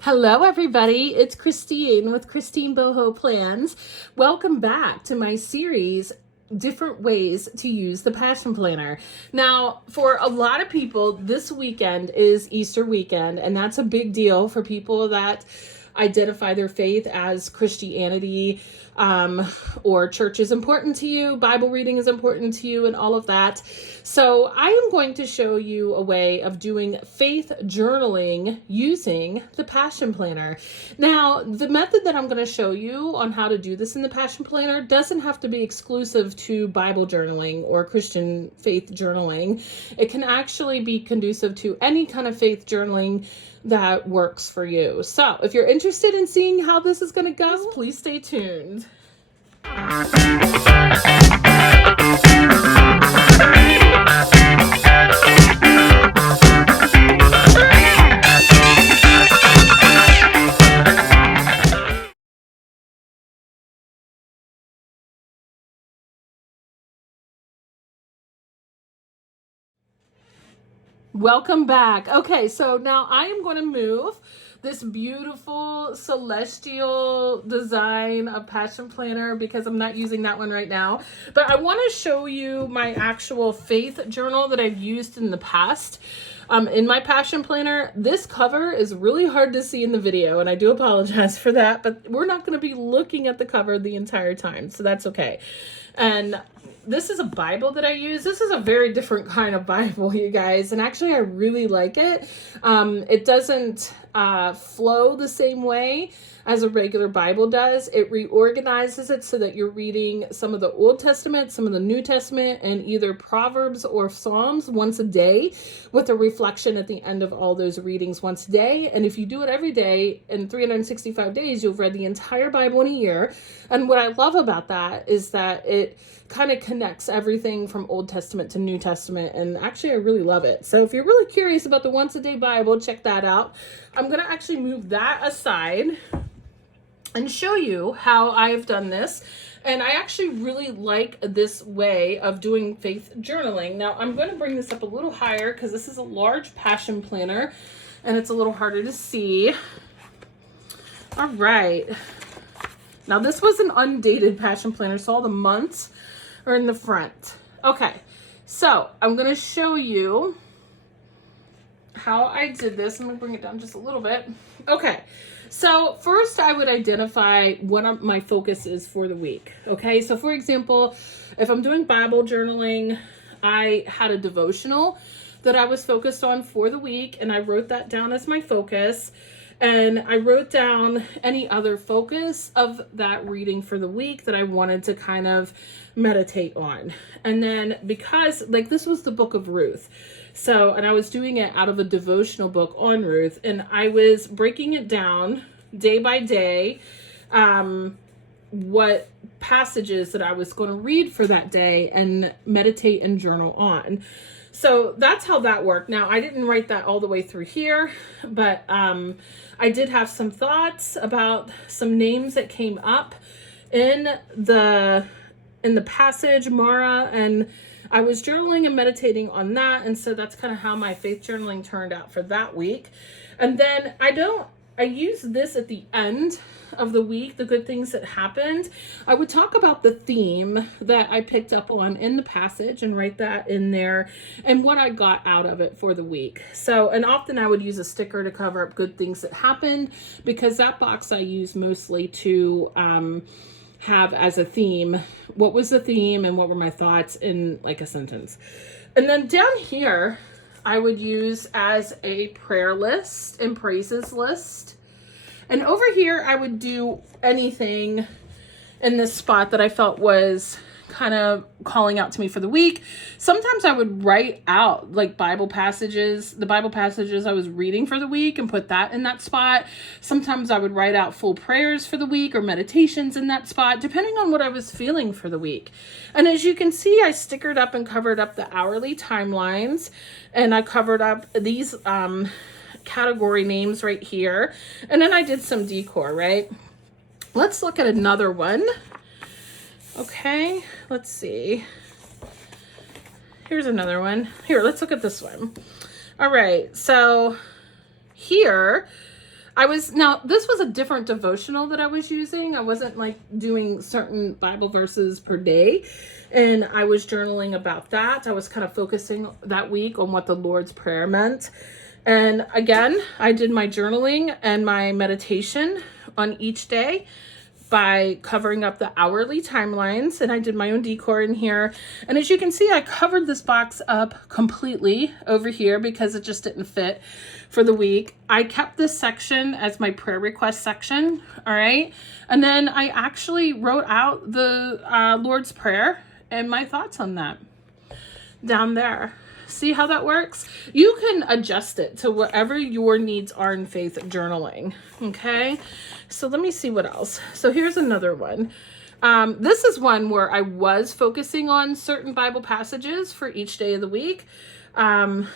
Hello, everybody. It's Christine with Christine Boho Plans. Welcome back to my series, Different Ways to Use the Passion Planner. Now, for a lot of people, this weekend is Easter weekend, and that's a big deal for people that identify their faith as Christianity, or church is important to you, Bible reading is important to you, and all of that. So I am going to show you a way of doing faith journaling using the Passion Planner. Now, the method that I'm going to show you on how to do this in the Passion Planner doesn't have to be exclusive to Bible journaling or Christian faith journaling. It can actually be conducive to any kind of faith journaling that works for you. So if you're interested in seeing how this is going to go, please stay tuned. Welcome back. Okay, so now I am going to move this beautiful celestial design of Passion Planner because I'm not using that one right now. But I want to show you my actual faith journal that I've used in the past. In my Passion Planner, this cover is really hard to see in the video, and I do apologize for that, but we're not going to be looking at the cover the entire time, so that's okay. And this is a Bible that I use. This is a very different kind of Bible, you guys, and actually I really like it. It doesn't flow the same way as a regular Bible does. It reorganizes it so that you're reading some of the Old Testament, some of the New Testament, and either Proverbs or Psalms once a day, with a reflection at the end of all those readings once a day. And if you do it every day in 365 days, you've read the entire Bible in a year. And what I love about that is that it kind of connects everything from Old Testament to New Testament, and actually I really love it. So if you're really curious about the once a day Bible, check that out. I'm going to actually move that aside and show you how I've done this. And I actually really like this way of doing faith journaling. Now I'm going to bring this up a little higher because this is a large Passion Planner and it's a little harder to see. All right. Now this was an undated Passion Planner, so all the months are in the front. Okay, so I'm going to show you how I did this. I'm going to bring it down just a little bit. Okay, so first I would identify what my focus is for the week. Okay, so for example, if I'm doing Bible journaling, I had a devotional that I was focused on for the week, and I wrote that down as my focus. And I wrote down any other focus of that reading for the week that I wanted to kind of meditate on. And then because this was the book of Ruth. So, and I was doing it out of a devotional book on Ruth, and I was breaking it down day by day, what passages that I was going to read for that day and meditate and journal on. So that's how that worked. Now, I didn't write that all the way through here, but I did have some thoughts about some names that came up in the passage, Mara, and I was journaling and meditating on that. And so that's kind of how my faith journaling turned out for that week. And then I use this at the end of the week, the good things that happened. I would talk about the theme that I picked up on in the passage and write that in there and what I got out of it for the week. So, and often I would use a sticker to cover up good things that happened, because that box I use mostly to have as a theme, what was the theme and what were my thoughts in like a sentence. And then down here, I would use as a prayer list and praises list. And over here, I would do anything in this spot that I felt was kind of calling out to me for the week. Sometimes I would write out the Bible passages I was reading for the week and put that in that spot. Sometimes I would write out full prayers for the week or meditations in that spot, depending on what I was feeling for the week. And as you can see, I stickered up and covered up the hourly timelines, and I covered up these category names right here. And then I did some decor, right? Let's look at another one. Okay, let's see. Here's another one. Here, let's look at this one. All right, so here Now this was a different devotional that I was using. I wasn't like doing certain Bible verses per day, and I was journaling about that. I was kind of focusing that week on what the Lord's Prayer meant. And again, I did my journaling and my meditation on each day by covering up the hourly timelines, and I did my own decor in here. And as you can see, I covered this box up completely over here because it just didn't fit for the week. I kept this section as my prayer request section, all right? And then I actually wrote out the Lord's Prayer and my thoughts on that down there. See how that works? You can adjust it to whatever your needs are in faith journaling, okay? So let me see what else. So here's another one. This is one where I was focusing on certain Bible passages for each day of the week.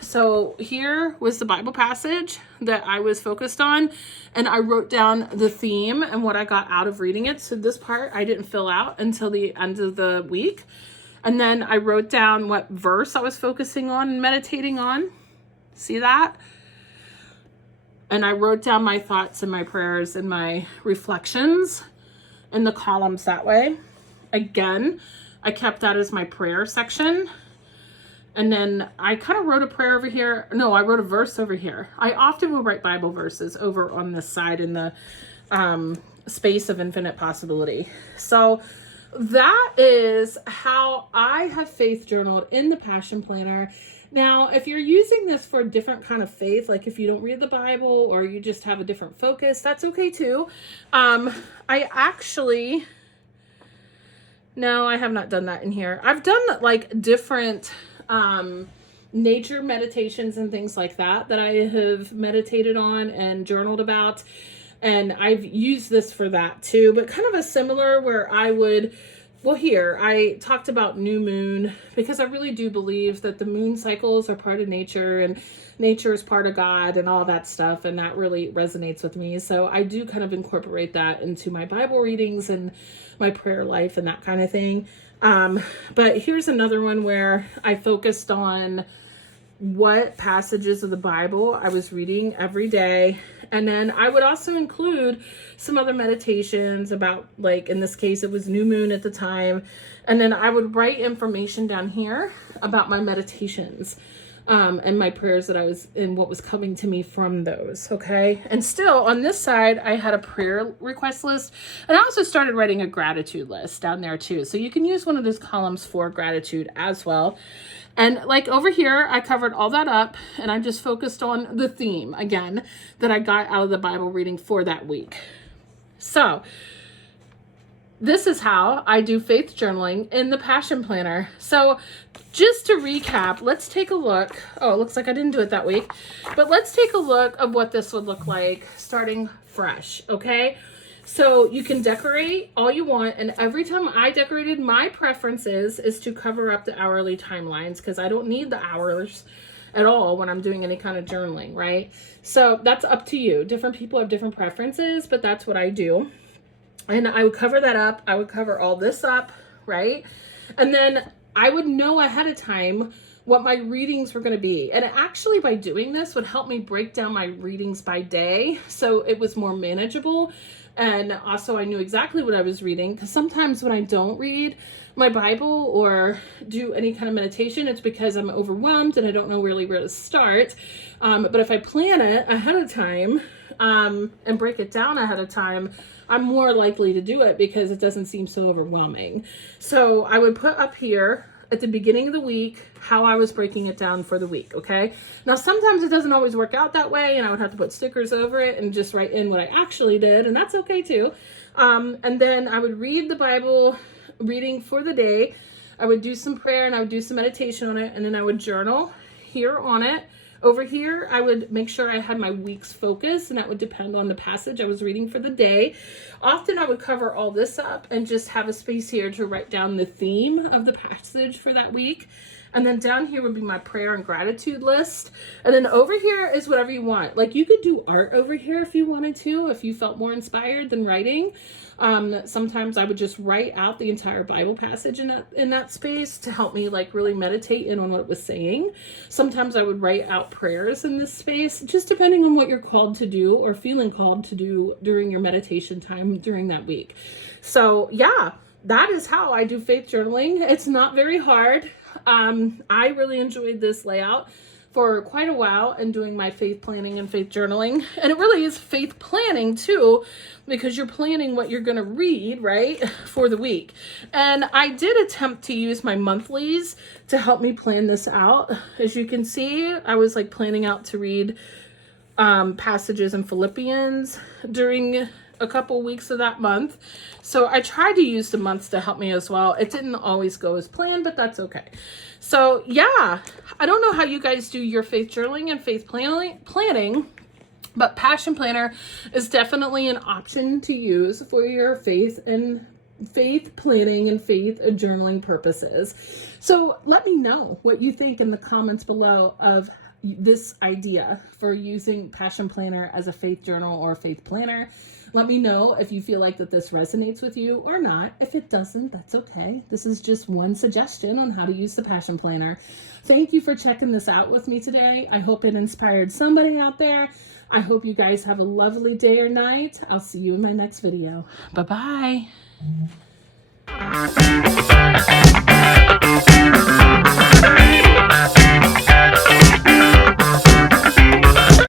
So here was the Bible passage that I was focused on, and I wrote down the theme and what I got out of reading it. So this part I didn't fill out until the end of the week. And then I wrote down what verse I was focusing on and meditating on. See that? And I wrote down my thoughts and my prayers and my reflections in the columns that way. Again, I kept that as my prayer section. And then I kind of wrote a prayer over here. No, I wrote a verse over here. I often will write Bible verses over on this side in the space of infinite possibility. So that is how I have faith journaled in the Passion Planner. Now, if you're using this for a different kind of faith, like if you don't read the Bible or you just have a different focus, that's okay too. No, I have not done that in here. I've done like different nature meditations and things like that I have meditated on and journaled about. And I've used this for that too, but kind of a similar where I would, well, here I talked about new moon because I really do believe that the moon cycles are part of nature and nature is part of God and all that stuff. And that really resonates with me. So I do kind of incorporate that into my Bible readings and my prayer life and that kind of thing. But here's another one where I focused on what passages of the Bible I was reading every day. And then I would also include some other meditations about, like in this case, it was new moon at the time. And then I would write information down here about my meditations and my prayers that I was in, what was coming to me from those. Okay. And still on this side, I had a prayer request list. And I also started writing a gratitude list down there too. So you can use one of those columns for gratitude as well. And like over here, I covered all that up and I just focused on the theme again that I got out of the Bible reading for that week. So this is how I do faith journaling in the Passion Planner. So just to recap, let's take a look. Oh, it looks like I didn't do it that week, but let's take a look of what this would look like starting fresh. Okay. So you can decorate all you want. And every time I decorated, my preferences is to cover up the hourly timelines because I don't need the hours at all when I'm doing any kind of journaling, right? So that's up to you. Different people have different preferences, but that's what I do. And I would cover that up. I would cover all this up, right? And then I would know ahead of time what my readings were going to be. And actually by doing this would help me break down my readings by day. So it was more manageable. And also I knew exactly what I was reading, because sometimes when I don't read my Bible or do any kind of meditation, it's because I'm overwhelmed and I don't know really where to start. But if I plan it ahead of time and break it down ahead of time, I'm more likely to do it because it doesn't seem so overwhelming. So I would put up here at the beginning of the week how I was breaking it down for the week, okay? Now, sometimes it doesn't always work out that way, and I would have to put stickers over it and just write in what I actually did, and that's okay too. And then I would read the Bible reading for the day. I would do some prayer, and I would do some meditation on it, and then I would journal here on it. Over here, I would make sure I had my week's focus, and that would depend on the passage I was reading for the day. Often I would cover all this up and just have a space here to write down the theme of the passage for that week. And then down here would be my prayer and gratitude list. And then over here is whatever you want. Like you could do art over here if you wanted to, if you felt more inspired than writing. Sometimes I would just write out the entire Bible passage in that space to help me like really meditate in on what it was saying. Sometimes I would write out prayers in this space, just depending on what you're called to do or feeling called to do during your meditation time during that week. So yeah, that is how I do faith journaling. It's not very hard. I really enjoyed this layout for quite a while and doing my faith planning and faith journaling. And it really is faith planning too, because you're planning what you're going to read, right, for the week. And I did attempt to use my monthlies to help me plan this out. As you can see, I was like planning out to read passages in Philippians during a couple weeks of that month. So I tried to use the months to help me as well. It didn't always go as planned, but that's okay. So yeah, I don't know how you guys do your faith journaling and faith planning, but Passion Planner is definitely an option to use for your faith planning and faith journaling purposes. So let me know what you think in the comments below of this idea for using Passion Planner as a faith journal or faith planner. Let me know if you feel like that this resonates with you or not. If it doesn't, that's okay. This is just one suggestion on how to use the Passion Planner. Thank you for checking this out with me today. I hope it inspired somebody out there. I hope you guys have a lovely day or night. I'll see you in my next video. Bye-bye.